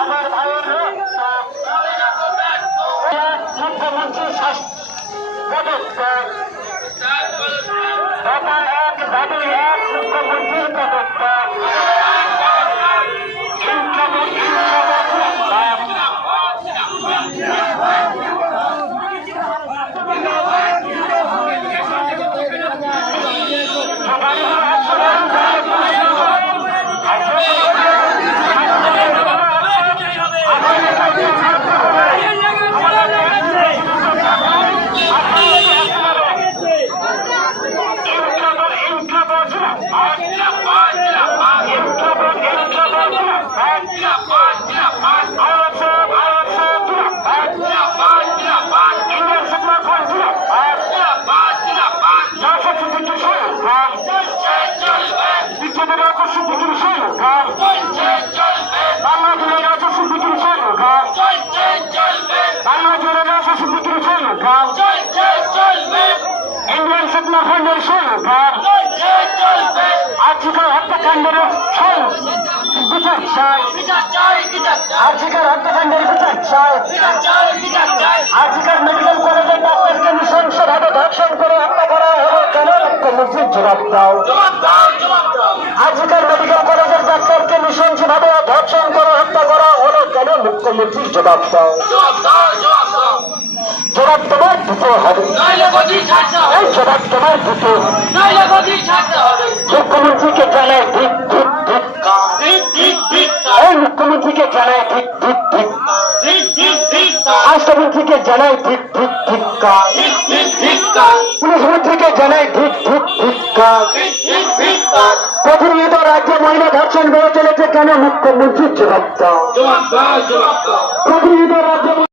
আমার ভাইয়ের মুখ্যমন্ত্রী পদত্যাগ দফা 1 দাবি 1 মুখ্যমন্ত্রীর পদত্যাগ আজকের হত্যাকাণ্ডের বিচার চাই, আজকের হত্যাকাণ্ডের বিচার চাই, আজকের মেডিকেল কলেজের ডাক্তারকে নৃশংসভাবে ধর্ষণ করে হত্যা করা হলো কেন? মুখ্যমন্ত্রীর জবাব দাও। আজকের মেডিকেল কলেজের ডাক্তারকে নৃশংসভাবে ধর্ষণ করে হত্যা করা হলো কেন? মুখ্যমন্ত্রীর জবাব দাও। জবাব তোমার দুটো হবে, এই জবাব তোমার দুটো। মুখ্যমন্ত্রীকে জানায় ঠিক ঠিক ঠিক, এই মুখ্যমন্ত্রীকে জানায় ঠিক ঠিক ঠিক, রাষ্ট্রমন্ত্রীকে জানায় ঠিক ঠিক ঠিক, পুলিশ মন্ত্রীকে জানায় ঠিক ঠিক ঠিক। প্রতিনিয়ত রাজ্যে মহিলা ধর্ষণ বেড়ে চলেছে কেন? মুখ্যমন্ত্রীর জবাব দাও। প্রতিনিয়ত রাজ্যে